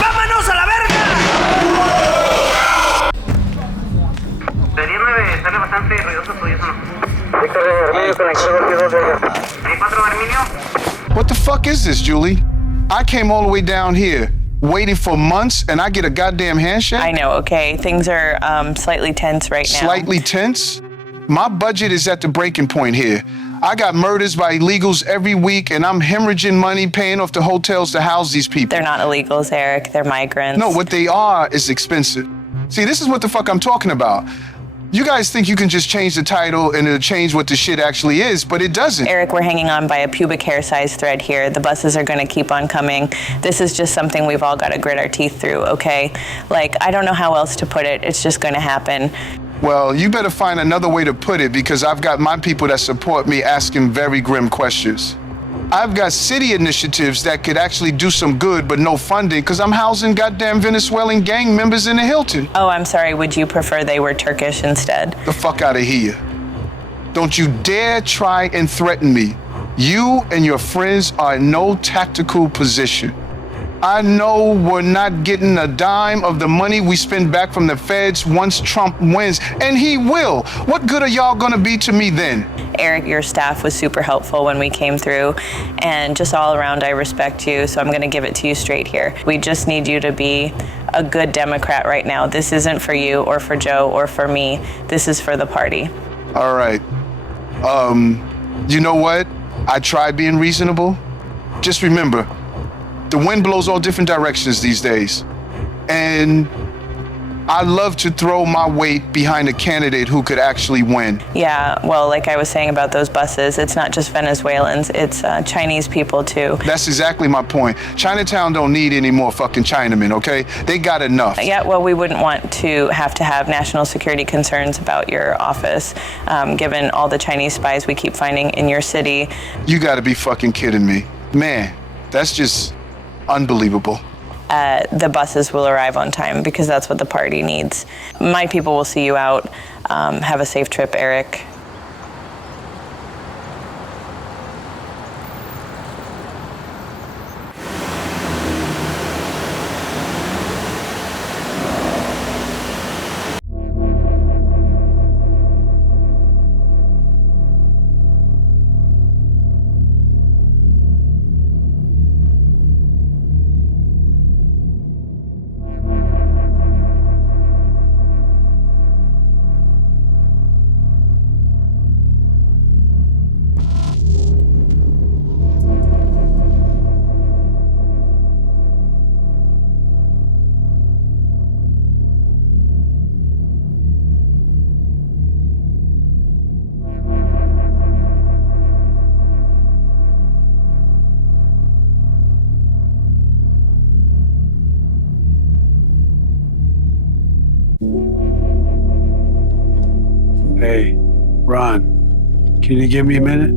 ¡Vámonos a la verga! Bedee 9, sale bastante ruidoso tu teléfono. Víctor de Arminio con encargo 2 de ella. 4 Arminio. What the fuck is this, Julie? I came all the way down here, waiting for months, and I get a goddamn handshake? I know, okay. Things are slightly tense right now. Slightly tense? My budget is at the breaking point here. I got murders by illegals every week, and I'm hemorrhaging money paying off the hotels to house these people. They're not illegals, Eric. They're migrants. No, what they are is expensive. See, this is what the fuck I'm talking about. You guys think you can just change the title and it'll change what the shit actually is, but it doesn't. Eric, we're hanging on by a pubic hair size thread here. The buses are gonna keep on coming. This is just something we've all gotta grit our teeth through, okay? Like, I don't know how else to put it. It's just gonna happen. Well, you better find another way to put it because I've got my people that support me asking very grim questions. I've got city initiatives that could actually do some good, but no funding because I'm housing goddamn Venezuelan gang members in the Hilton. Oh, I'm sorry. Would you prefer they were Turkish instead? The fuck out of here. Don't you dare try and threaten me. You and your friends are in no tactical position. I know we're not getting a dime of the money we spend back from the feds once Trump wins, and he will. What good are y'all gonna be to me then? Eric, your staff was super helpful when we came through, and just all around, I respect you, so I'm gonna give it to you straight here. We just need you to be a good Democrat right now. This isn't for you or for Joe or for me. This is for the party. All right. You know what? I tried being reasonable. Just remember, the wind blows all different directions these days. And I love to throw my weight behind a candidate who could actually win. Yeah, well, like I was saying about those buses, it's not just Venezuelans, it's Chinese people too. That's exactly my point. Chinatown don't need any more fucking Chinamen, okay? They got enough. Yeah, well, we wouldn't want to have national security concerns about your office, given all the Chinese spies we keep finding in your city. You gotta be fucking kidding me. Man, that's just unbelievable. The buses will arrive on time because that's what the party needs. My people will see you out. Have a safe trip, Eric. Hey, Ron, can you give me a minute?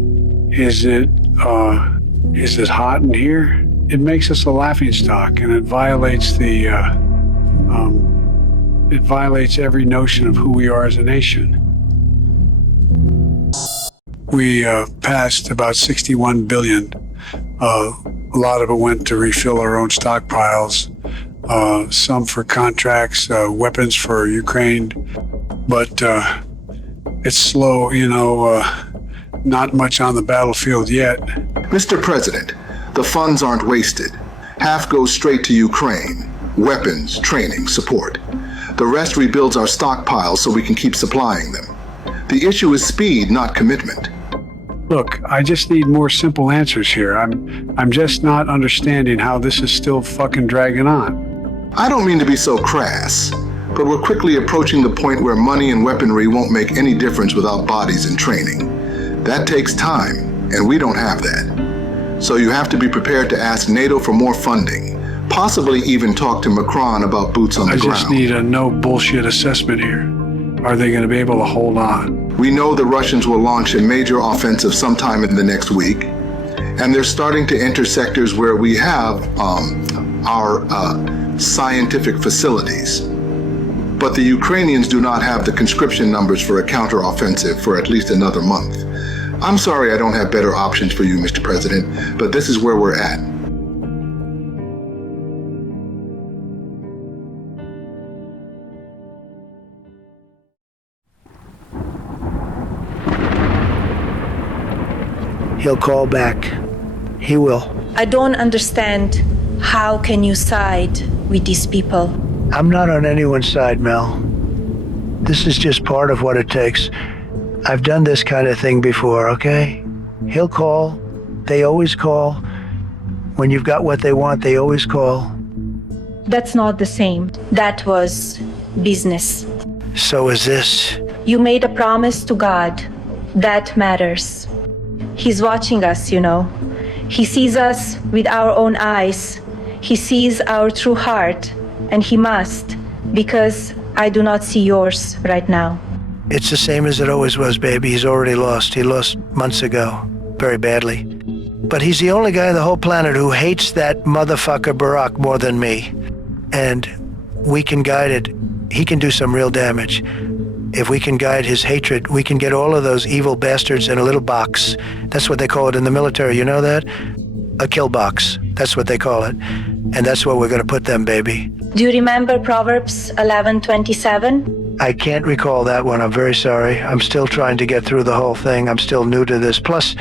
Is it hot in here? It makes us a laughingstock, and it violates every notion of who we are as a nation. We passed about 61 billion. A lot of it went to refill our own stockpiles, some for contracts, weapons for Ukraine, but it's slow, not much on the battlefield yet. Mr. President, the funds aren't wasted. Half goes straight to Ukraine. Weapons, training, support. The rest rebuilds our stockpiles so we can keep supplying them. The issue is speed, not commitment. Look, I just need more simple answers here. I'm just not understanding how this is still fucking dragging on. I don't mean to be so crass, but we're quickly approaching the point where money and weaponry won't make any difference without bodies and training. That takes time, and we don't have that. So you have to be prepared to ask NATO for more funding, possibly even talk to Macron about boots on the ground. I just need a no bullshit assessment here. Are they going to be able to hold on? We know the Russians will launch a major offensive sometime in the next week, and they're starting to enter sectors where we have our scientific facilities. but the Ukrainians do not have the conscription numbers for a counteroffensive for at least another month. I'm sorry I don't have better options for you, Mr. President, but this is where we're at. He'll call back. He will. I don't understand. How can you side with these people? I'm not on anyone's side, Mel. This is just part of what it takes. I've done this kind of thing before, okay? He'll call. They always call. When you've got what they want, they always call. That's not the same. That was business. So is this. You made a promise to God. That matters. He's watching us, you know. He sees us with our own eyes. He sees our true heart, and he must, because I do not see yours right now. It's the same as it always was, baby. He's already lost. He lost months ago, very badly. But he's the only guy on the whole planet who hates that motherfucker Barack more than me. And we can guide it. He can do some real damage. If we can guide his hatred, we can get all of those evil bastards in a little box. That's what they call it in the military, you know that? A kill box. That's what they call it. And that's where we're going to put them, baby. Do you remember Proverbs 11:27? I can't recall that one. I'm very sorry. I'm still trying to get through the whole thing. I'm still new to this. Plus,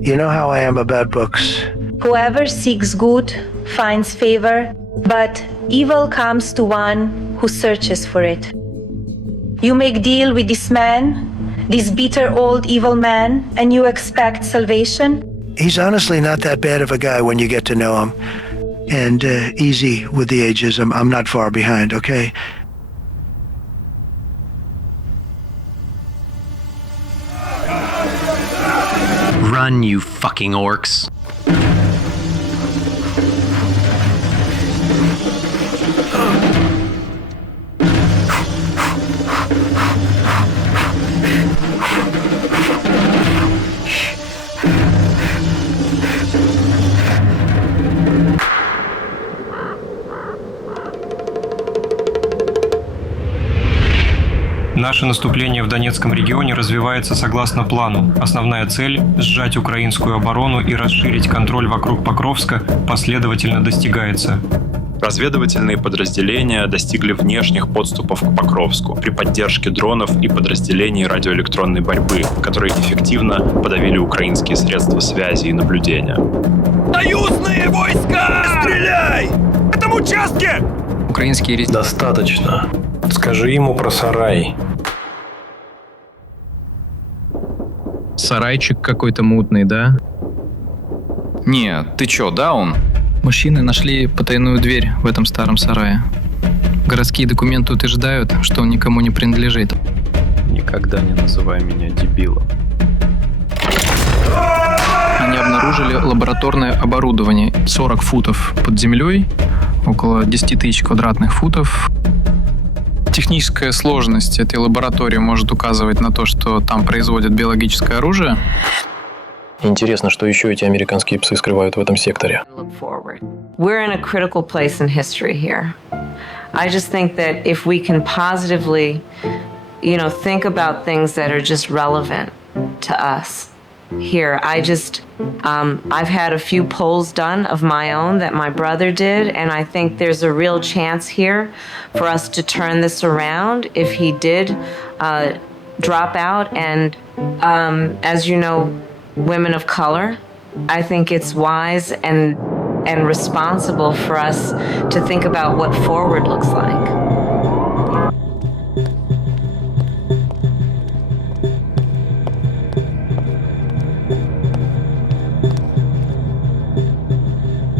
you know how I am about books. Whoever seeks good finds favor, but evil comes to one who searches for it. You make deal with this man, this bitter old evil man, and you expect salvation? He's honestly not that bad of a guy when you get to know him. And easy with the ageism. I'm not far behind, okay? Run, you fucking orcs. Наше наступление в Донецком регионе развивается согласно плану. Основная цель – сжать украинскую оборону и расширить контроль вокруг Покровска последовательно достигается. Разведывательные подразделения достигли внешних подступов к Покровску при поддержке дронов и подразделений радиоэлектронной борьбы, которые эффективно подавили украинские средства связи и наблюдения. Союзные войска! Стреляй! В этом участке! Украинские... Достаточно. Скажи ему про сарай. Сарайчик какой-то мутный, да? Не, ты чё, даун? Мужчины нашли потайную дверь в этом старом сарае. Городские документы утверждают, что он никому не принадлежит. Никогда не называй меня дебилом. Они обнаружили лабораторное оборудование 40 футов под землей, около 10 тысяч квадратных футов. Техническая сложность этой лаборатории может указывать на то, что там производят биологическое оружие. Интересно, что еще эти американские псы скрывают в этом секторе. We're in a critical place in history here. I just think that if we can positively, think about things that are just relevant to us here. I've had a few polls done of my own that my brother did, and I think there's a real chance here for us to turn this around if he did drop out. And as you know, women of color, I think it's wise and responsible for us to think about what forward looks like.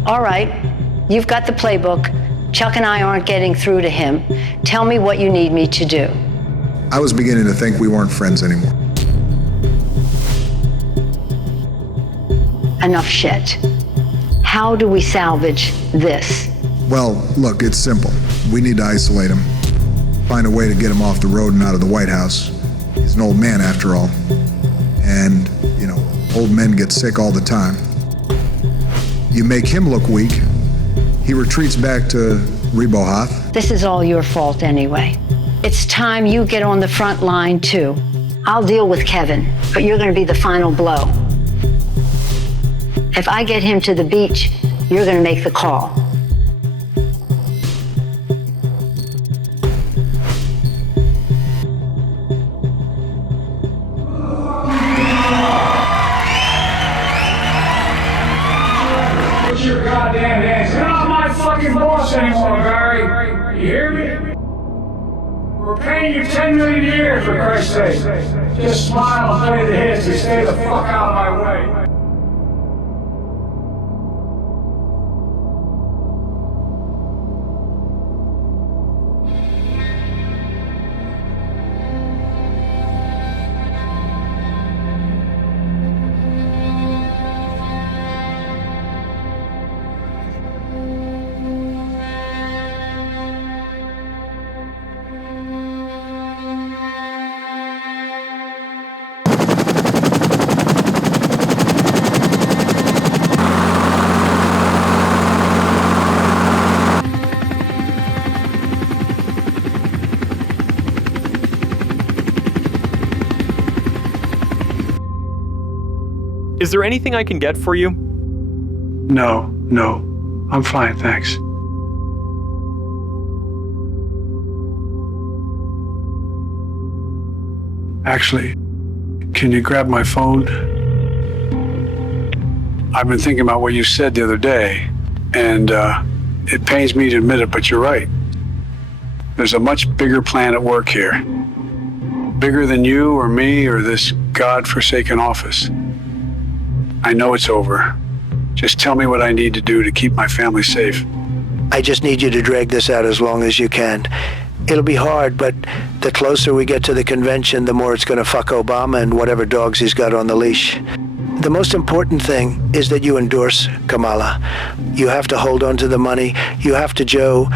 All right, you've got the playbook. Chuck and I aren't getting through to him. Tell me what you need me to do. I was beginning to think we weren't friends anymore. Enough shit. How do we salvage this? Well, look, it's simple. We need to isolate him. Find a way to get him off the road and out of the White House. He's an old man after all. And, old men get sick all the time. You make him look weak, he retreats back to Rebohath. This is all your fault anyway. It's time you get on the front line, too. I'll deal with Kevin, but you're going to be the final blow. If I get him to the beach, you're going to make the call. Put your goddamn hands. You're not my fucking boss anymore, Barry. You hear me? We're paying you $10 million a year, for Christ's sake. Just smile and play the hits and stay the fuck out of my way. Is there anything I can get for you? No. I'm fine, thanks. Actually, can you grab my phone? I've been thinking about what you said the other day, and it pains me to admit it, but you're right. There's a much bigger plan at work here. Bigger than you or me or this God-forsaken office. I know it's over. Just tell me what I need to do to keep my family safe. I just need you to drag this out as long as you can. It'll be hard, but the closer we get to the convention, the more it's going to fuck Obama and whatever dogs he's got on the leash. The most important thing is that you endorse Kamala. You have to hold on to the money. You have to, Joe,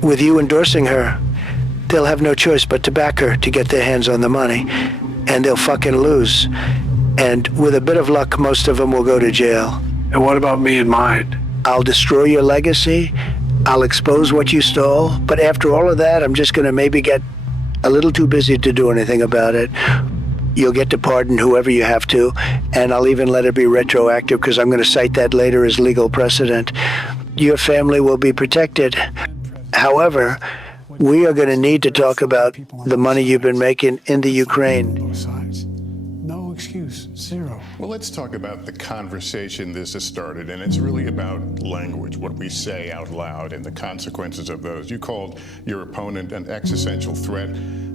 with you endorsing her, they'll have no choice but to back her to get their hands on the money. And they'll fucking lose. And with a bit of luck, most of them will go to jail. And what about me and mine? I'll destroy your legacy. I'll expose what you stole. But after all of that, I'm just going to maybe get a little too busy to do anything about it. You'll get to pardon whoever you have to, and I'll even let it be retroactive because I'm going to cite that later as legal precedent. Your family will be protected. However, we are going to need to talk about the money you've been making in the Ukraine. No excuse, zero. Well, let's talk about the conversation this has started, and it's really about language, what we say out loud and the consequences of those. You called your opponent an existential threat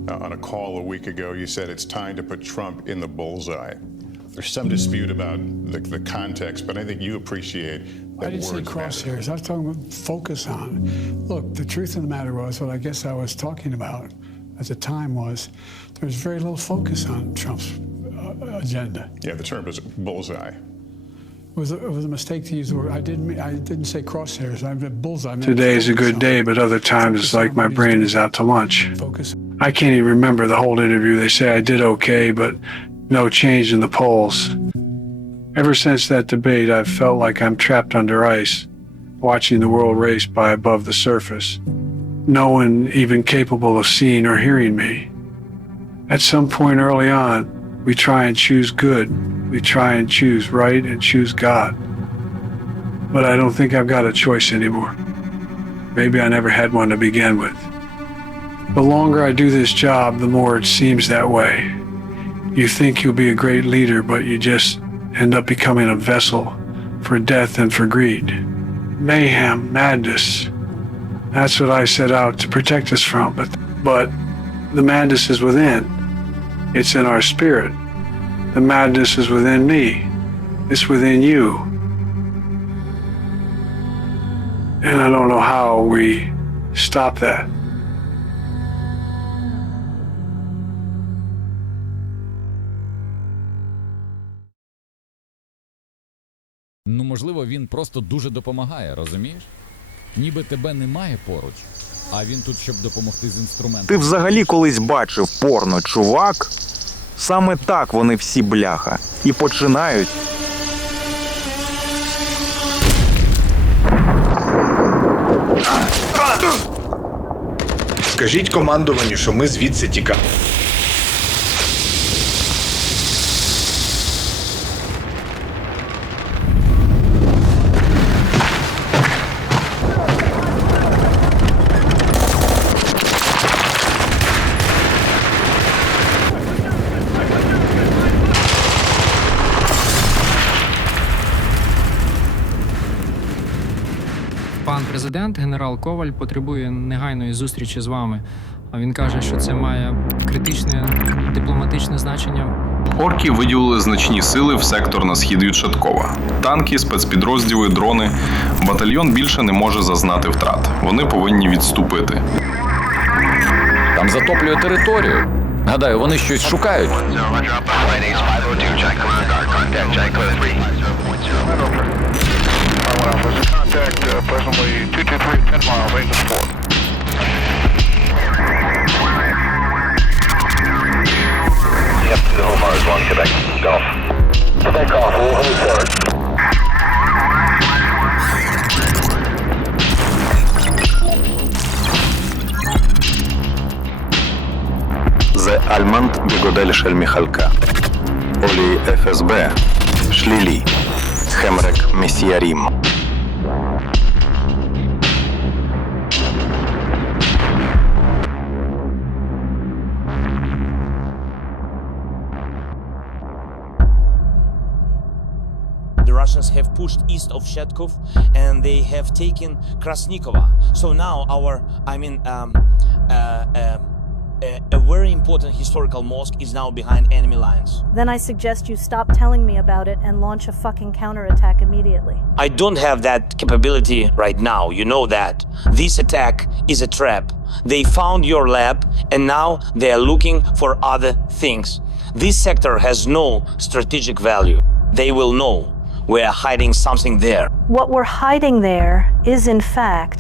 on a call a week ago. You said it's time to put Trump in the bullseye. There's some dispute about the context, but I think you appreciate that I didn't say words crosshairs. matter. I was talking about focus on. Look, the truth of the matter was, what I guess I was talking about at the time was, there was very little focus on Trump's agenda. Yeah, the term was bullseye. It was a mistake to use the word. I didn't say crosshairs. I meant bullseye. Today is a good day, but other times it's like my brain is out to lunch. I can't even remember the whole interview. They say I did okay, but no change in the polls. Ever since that debate, I've felt like I'm trapped under ice, watching the world race by above the surface. No one even capable of seeing or hearing me. At some point early on, we try and choose good. We try and choose right and choose God. But I don't think I've got a choice anymore. Maybe I never had one to begin with. The longer I do this job, the more it seems that way. You think you'll be a great leader, but you just end up becoming a vessel for death and for greed. Mayhem, madness. That's what I set out to protect us from. But the madness is within. It's in our spirit. The madness is within me. It's within you. And I don't know how we stop that. Ну, можливо, він просто дуже допомагає, розумієш? Ніби тебе немає поруч, а він тут, щоб допомогти з інструментом. Ти взагалі колись бачив порно, чувак? Саме так вони всі, бляха, і починають. Скажіть командуванню, що ми звідси тікаємо. Пан президент, генерал Коваль, потребує негайної зустрічі з вами. А він каже, що це має критичне дипломатичне значення. Орки виділили значні сили в сектор на схід від Шаткова. Танки, спецпідрозділи, дрони. Батальйон більше не може зазнати втрат. Вони повинні відступити. Там затоплює територію. Гадаю, вони щось шукають. זה אלמנט בגודל של מחלקה. עולי FSB, שלילי. חמרק מסיירים. The Russians have pushed east of Shetkov and they have taken Krasnikova. So now a very important historical mosque is now behind enemy lines. Then I suggest you stop telling me about it and launch a fucking counterattack immediately. I don't have that capability right now, you know that. This attack is a trap. They found your lab and now they are looking for other things. This sector has no strategic value. They will know we are hiding something there. What we're hiding there is, in fact,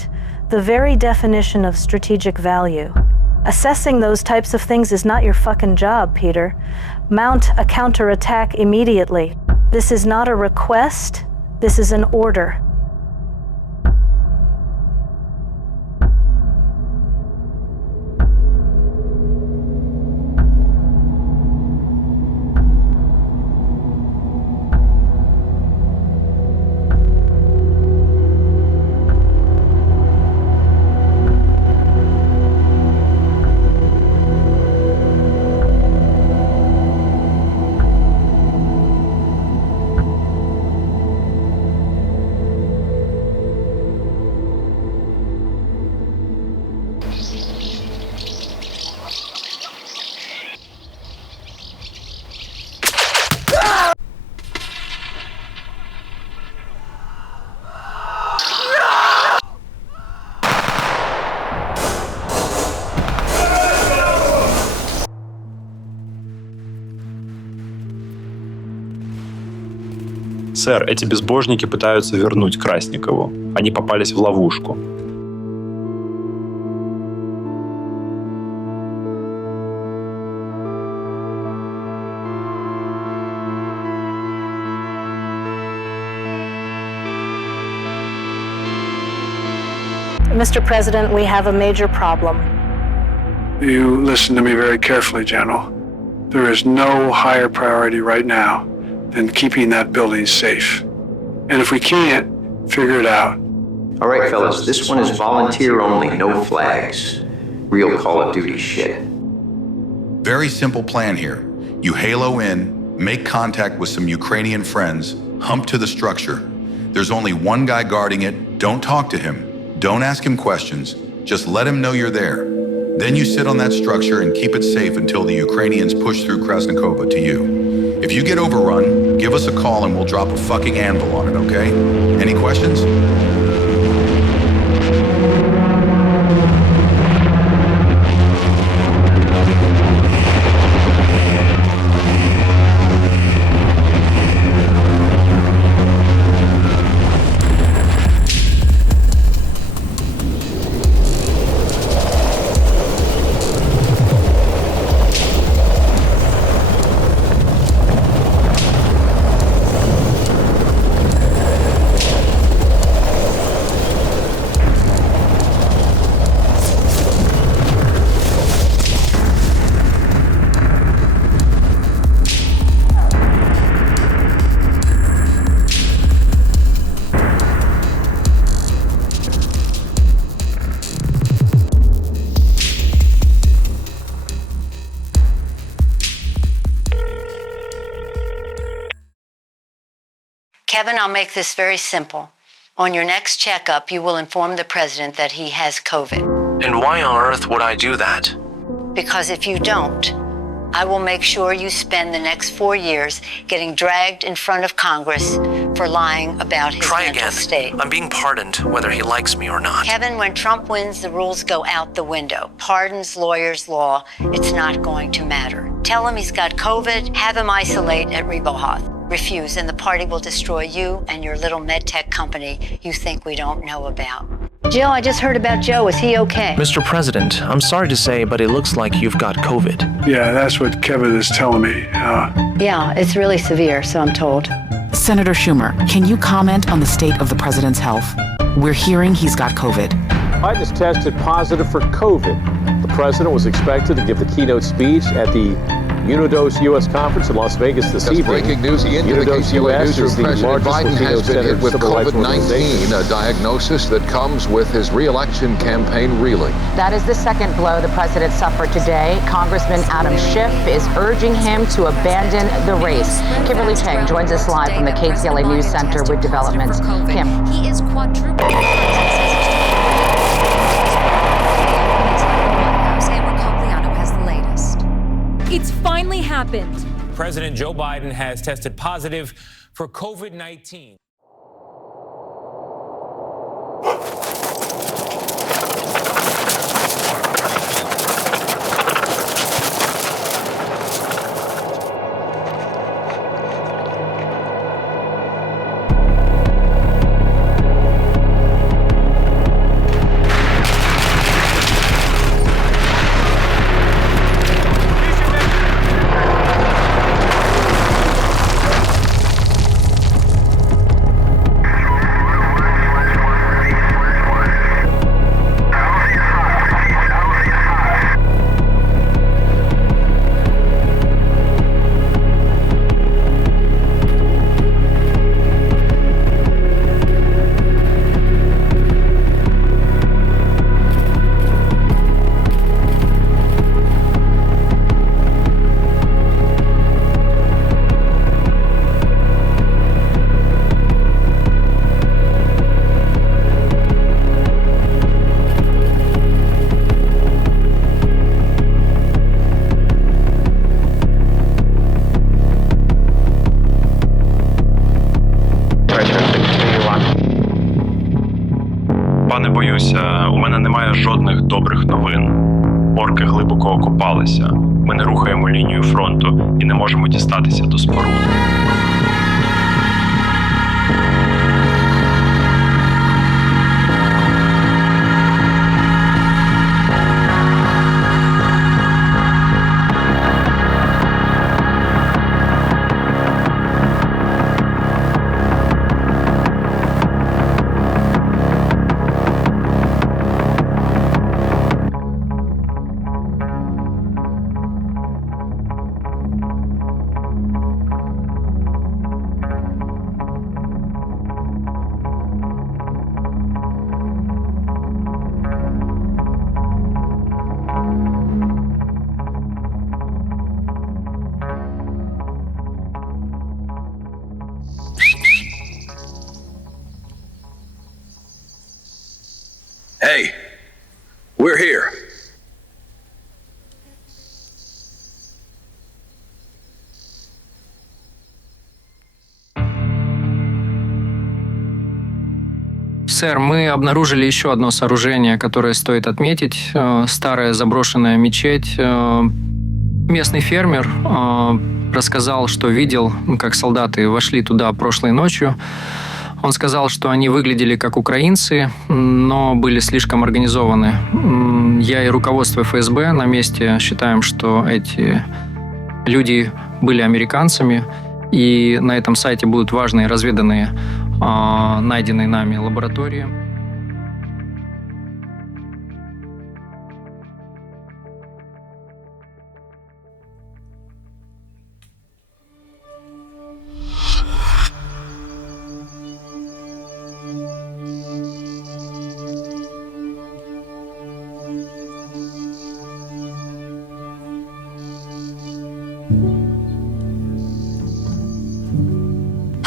the very definition of strategic value. Assessing those types of things is not your fucking job, Peter. Mount a counterattack immediately. This is not a request, this is an order. Сэр, эти безбожники пытаются вернуть Красникову. Они попались в ловушку. Mr. President, we have a major problem. You listen to me very carefully, General. There is no higher priority right now than keeping that building safe. And if we can't, figure it out. All right, fellas, this one is volunteer only, no flags. Real Call of Duty shit. Very simple plan here. You halo in, make contact with some Ukrainian friends, hump to the structure. There's only one guy guarding it. Don't talk to him. Don't ask him questions. Just let him know you're there. Then you sit on that structure and keep it safe until the Ukrainians push through Krasnikova to you. If you get overrun, give us a call and we'll drop a fucking anvil on it, okay? Any questions? Kevin, I'll make this very simple. On your next checkup, you will inform the president that he has COVID. And why on earth would I do that? Because if you don't, I will make sure you spend the next 4 years getting dragged in front of Congress for lying about his mental state. I'm being pardoned, whether he likes me or not. Kevin, when Trump wins, the rules go out the window. Pardons, lawyers, law, it's not going to matter. Tell him he's got COVID, have him isolate at Rehoboth. Refuse, and the party will destroy you and your little medtech company you think we don't know about. Jill, I just heard about Joe. Is he okay? Mr. President, I'm sorry to say, but it looks like you've got COVID. Yeah, that's what Kevin is telling me. Yeah, it's really severe, so I'm told. Senator Schumer, can you comment on the state of the president's health? We're hearing he's got COVID. Biden has tested positive for COVID. The president was expected to give the keynote speech at the Unidos U.S. conference in Las Vegas this evening. Breaking news into the KCLA newsroom. President Biden has been hit with COVID-19, a diagnosis that comes with his re-election campaign reeling. That is the second blow the president suffered today. Congressman Adam Schiff is urging him to abandon the race. Kimberly Chang joins us live from the KCLA News Center with developments. Kim. He is quadruple. It's finally happened. President Joe Biden has tested positive for COVID-19. Пане, боюся, у мене немає жодних добрих новин. Орки глибоко окопалися. Ми не рухаємо лінію фронту і не можемо дістатися до споруд. Hey, we're here. Сэр, мы обнаружили еще одно сооружение, которое стоит отметить. Старая заброшенная мечеть. Местный фермер рассказал, что видел, как солдаты вошли туда прошлой ночью. Он сказал, что они выглядели как украинцы, но были слишком организованы. Я и руководство ФСБ на месте считаем, что эти люди были американцами, и на этом сайте будут важные разведанные, найденные нами лаборатории.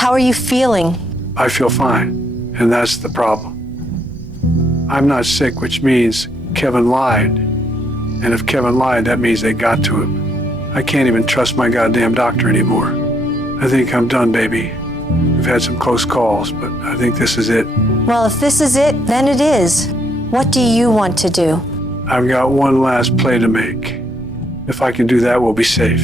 How are you feeling? I feel fine, and that's the problem. I'm not sick, which means Kevin lied. And if Kevin lied, that means they got to him. I can't even trust my goddamn doctor anymore. I think I'm done, baby. We've had some close calls, but I think this is it. Well, if this is it, then it is. What do you want to do? I've got one last play to make. If I can do that, we'll be safe.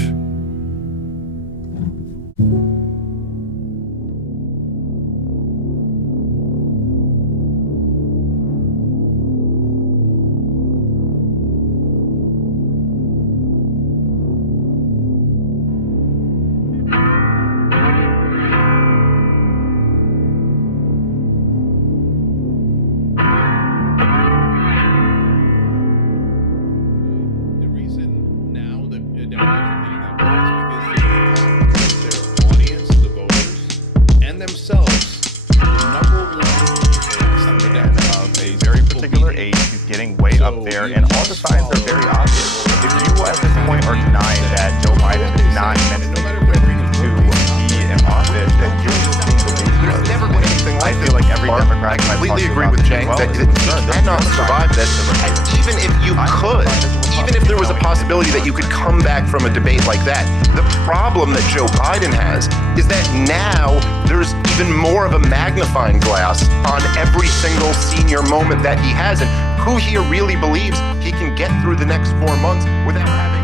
From a debate like that. The problem that Joe Biden has is that now there's even more of a magnifying glass on every single senior moment that he has and who he really believes he can get through the next 4 months without having.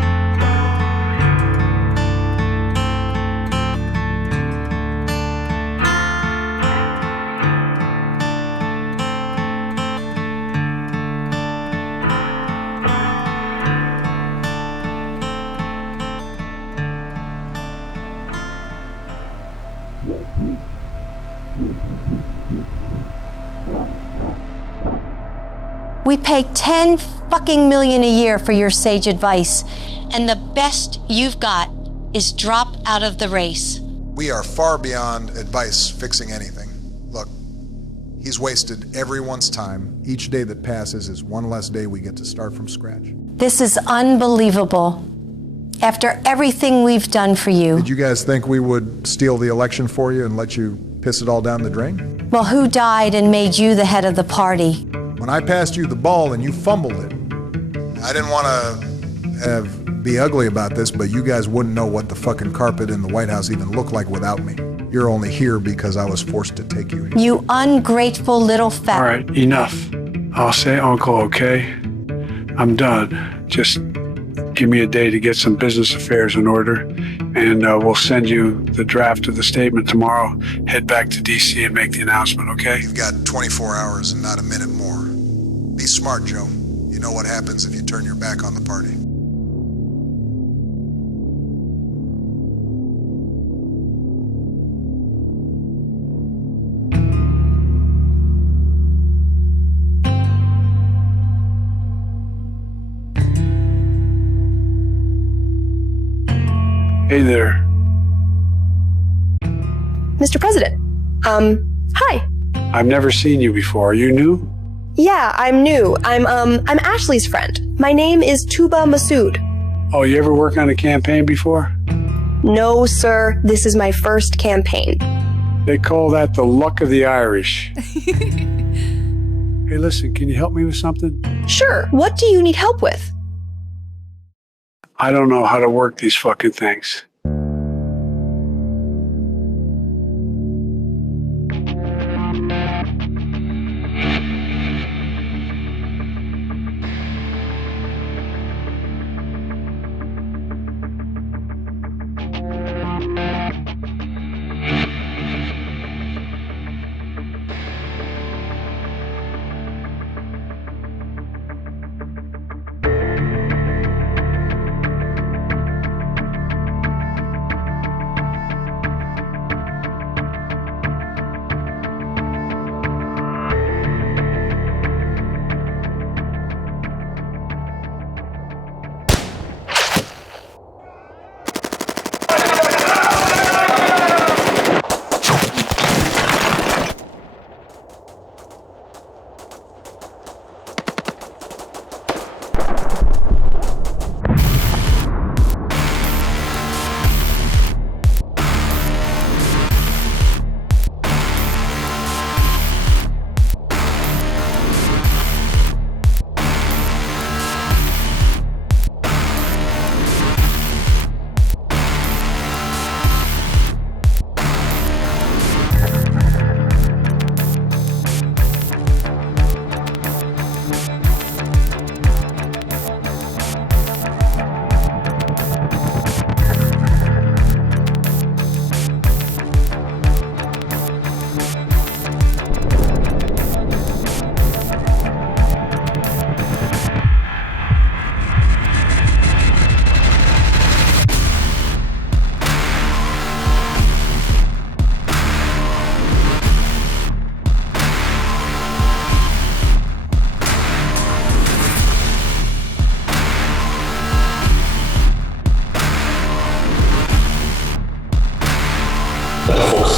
We pay 10 fucking million a year for your sage advice, and the best you've got is drop out of the race. We are far beyond advice fixing anything. Look, he's wasted everyone's time. Each day that passes is one less day we get to start from scratch. This is unbelievable. After everything we've done for you. Did you guys think we would steal the election for you and let you piss it all down the drain? Well, who died and made you the head of the party? When I passed you the ball and you fumbled it, I didn't want to be ugly about this, but you guys wouldn't know what the fucking carpet in the White House even looked like without me. You're only here because I was forced to take you here. You ungrateful little fat. All right, enough. I'll say uncle, okay? I'm done. Just give me a day to get some business affairs in order, and we'll send you the draft of the statement tomorrow. Head back to D.C. and make the announcement, okay? You've got 24 hours and not a minute more. Be smart, Joe. You know what happens if you turn your back on the party. Hey there. Mr. President. Hi. I've never seen you before. Are you new? Yeah, I'm new. I'm Ashley's friend. My name is Tuba Masood. Oh, you ever work on a campaign before? No, sir. This is my first campaign. They call that the luck of the Irish. Hey, listen, can you help me with something? Sure. What do you need help with? I don't know how to work these fucking things.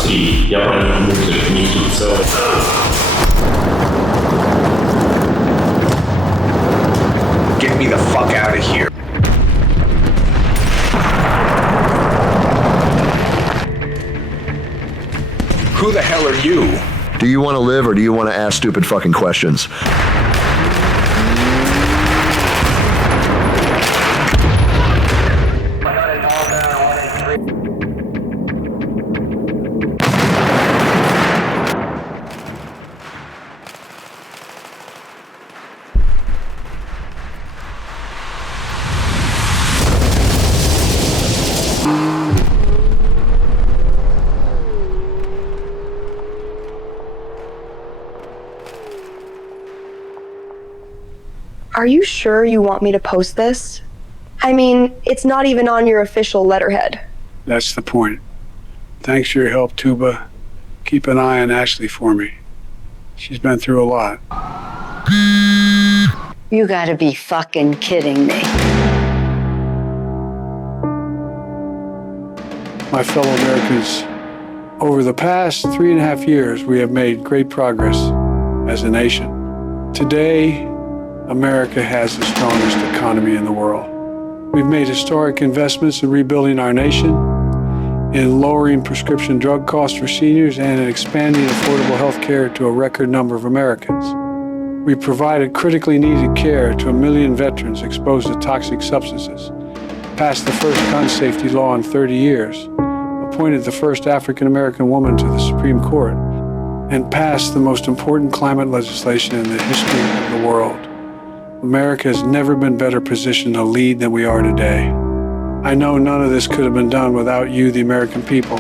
индустрии. Я про них внутрь, у них тут целый... Get me the fuck out of here. Who the hell are you? Do you want to live or do you want to ask stupid fucking questions? Are you sure you want me to post this? I mean, it's not even on your official letterhead. That's the point. Thanks for your help, Tuba. Keep an eye on Ashley for me. She's been through a lot. You gotta be fucking kidding me. My fellow Americans, over the past 3.5 years, we have made great progress as a nation. Today, America has the strongest economy in the world. We've made historic investments in rebuilding our nation, in lowering prescription drug costs for seniors, and in expanding affordable health care to a record number of Americans. We provided critically needed care to 1 million veterans exposed to toxic substances, passed the first gun safety law in 30 years, appointed the first African-American woman to the Supreme Court, and passed the most important climate legislation in the history of the world. America has never been better positioned to lead than we are today. I know none of this could have been done without you, the American people.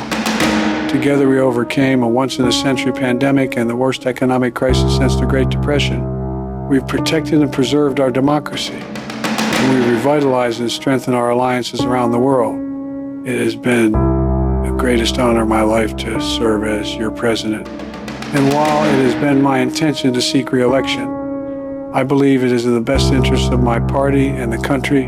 Together we overcame a once-in-a-century pandemic and the worst economic crisis since the Great Depression. We've protected and preserved our democracy, and we've revitalized and strengthened our alliances around the world. It has been the greatest honor of my life to serve as your president. And while it has been my intention to seek re-election, I believe it is in the best interest of my party and the country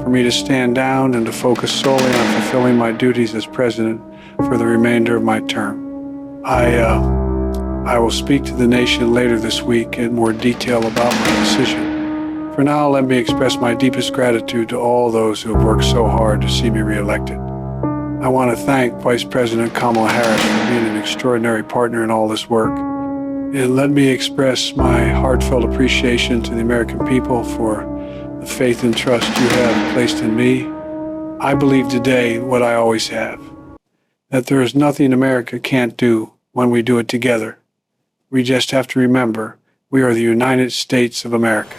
for me to stand down and to focus solely on fulfilling my duties as president for the remainder of my term. I will speak to the nation later this week in more detail about my decision. For now, let me express my deepest gratitude to all those who have worked so hard to see me reelected. I want to thank Vice President Kamala Harris for being an extraordinary partner in all this work. And let me express my heartfelt appreciation to the American people for the faith and trust you have placed in me. I believe today what I always have, that there is nothing America can't do when we do it together. We just have to remember we are the United States of America.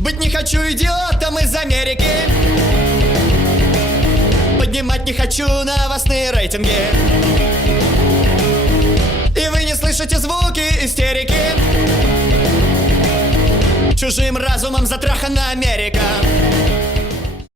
Быть не хочу идиотом из Америки. Поднимать не хочу новостные рейтинги. И вы не слышите звуки истерики. Чужим разумом затрахана Америка.